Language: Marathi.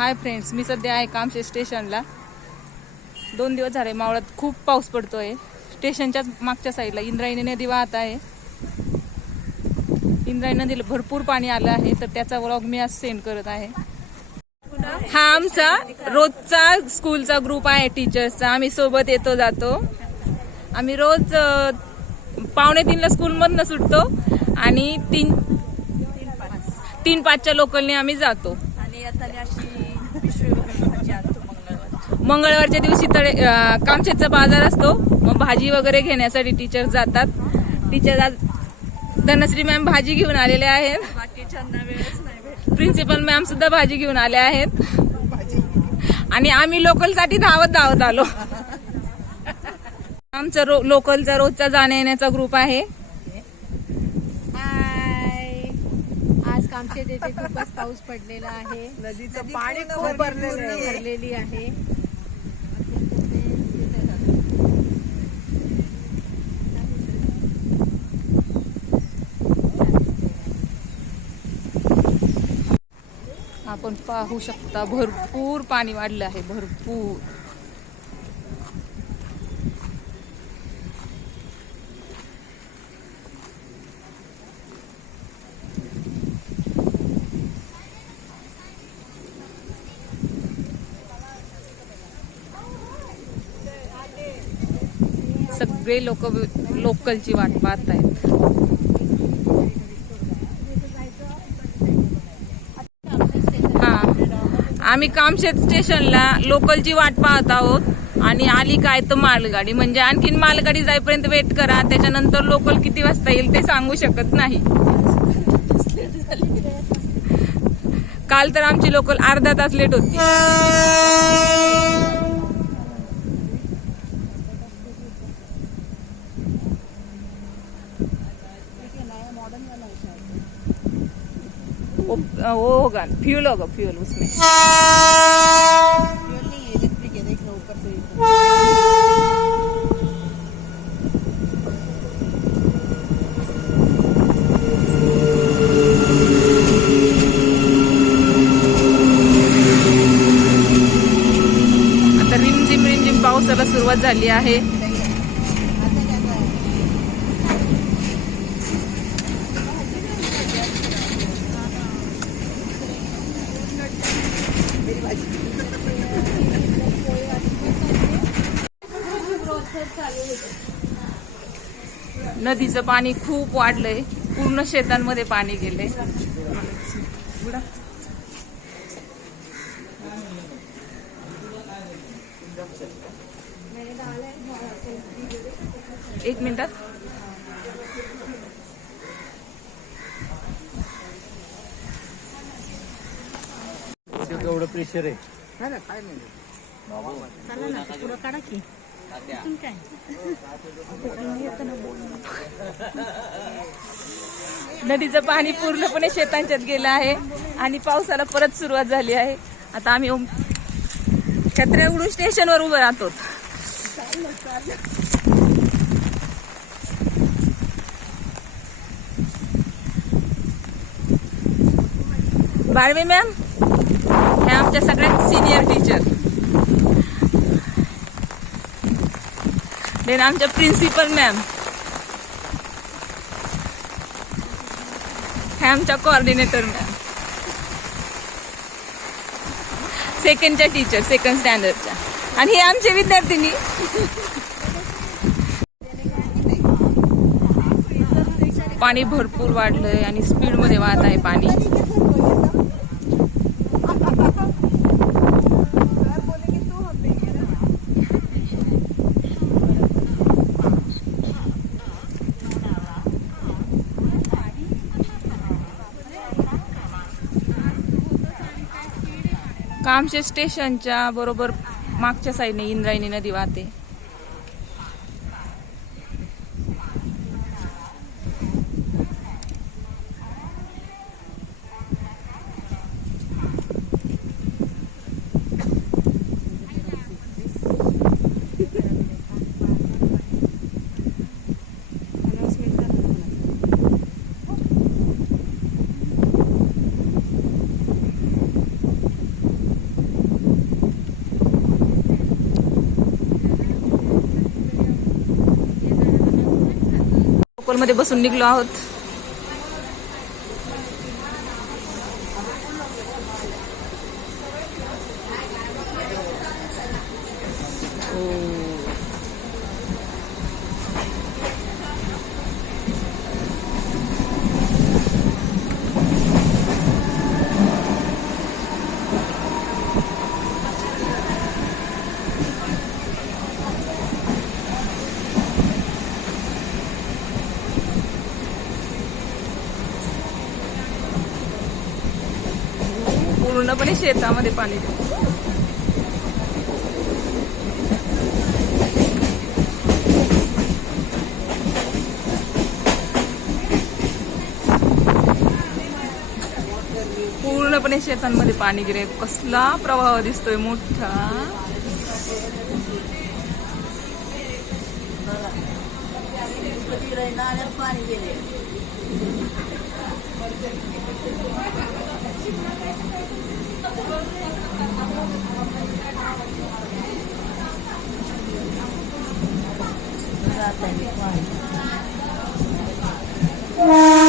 हाय फ्रेंड्स मी सध्या आहे कामशे स्टेशनला. दोन दिवस झाले मावळात खूप पाऊस पडतोय. स्टेशनच्याच मागच्या साईडला इंद्रायणी नदी वाहत आहे. इंद्रायणी नदीला भरपूर पाणी आलं आहे तर त्याचा व्लॉग मी आज सेंड करत आहे. हा आमचा रोजचा स्कूलचा ग्रुप आहे टीचर्सचा आम्ही सोबत येतो जातो. आम्ही रोज पावणे तीनला स्कूलमधनं सुटतो आणि तीन तीन पाचच्या लोकलने आम्ही जातो. आणि आता मंगळवारच्या दिवशी तळे कामशेतचा बाजार असतो. मग भाजी वगैरे घेण्यासाठी टीचर जातात. टीचर आज धनश्री मॅम भाजी घेऊन आलेले आहेत. प्रिन्सिपल मॅम सुद्धा भाजी घेऊन आले आहेत. आणि आम्ही लोकलसाठी धावत धावत आलो. आमचा रो लोकलचा रोजचा जाण्या येण्याचा ग्रुप आहे. आज कामशेत येथे खूपच पाऊस पडलेला आहे. नदीचं पाणी खूप भरलेलं आहे. भरलेली आहे. आपण पाहू शकता भरपूर पाणी वाढलं आहे भरपूर. सगळे लोक लोकलची वाट पाहत आहेत आम्ही कामशेत स्टेशनला लोकलची वाट पाहत आहोत आणि आली काय तर मालगाडी. म्हणजे आणखीन मालगाडी जाईपर्यंत वेट करा. त्याच्यानंतर लोकल किती वाजता येईल ते सांगू शकत नाही. काल तर आमची लोकल अर्धा तास लेट होती. वो होगा फ्यूल होगा फ्यूल उसमें आता रिमझिम रिमझिम पावसाला सुरुवात झाली आहे. नदीचं पाणी खूप वाढलंय. पूर्ण शेतांमध्ये पाणी गेले एक मिनिटात. एवढं प्रेशर आहे. चला ना पुढं काढा की. इथून काय? नदीचं पाणी पूर्णपणे शेतांच्यात गेलं आहे आणि पावसाला परत सुरुवात झाली आहे. आता आम्ही उम- उडून स्टेशनवर उभं राहतो. बाळवे मॅम? ह्या आमच्या सगळ्यात सिनियर टीचर देन आमच्या प्रिन्सिपल मॅम ह्या आमच्या कोऑर्डिनेटर मॅम सेकंडच्या टीचर सेकंड स्टँडर्डच्या आणि हे आमचे विद्यार्थिनी. पाणी भरपूर वाढलंय आणि स्पीडमध्ये वाहत आहे पाणी. आमच्या स्टेशनच्या बरोबर मागच्या साईडने इंद्रायणी नदी वाहते. मध्ये बसून निघलो आहोत. हो. पूर्णपणे शेतामध्ये पाणी पूर्णपणे शेतांमध्ये पाणी गेले कसला प्रवाह दिसतोय मोठा. पाणी गेले कळतंय का काय नदी काय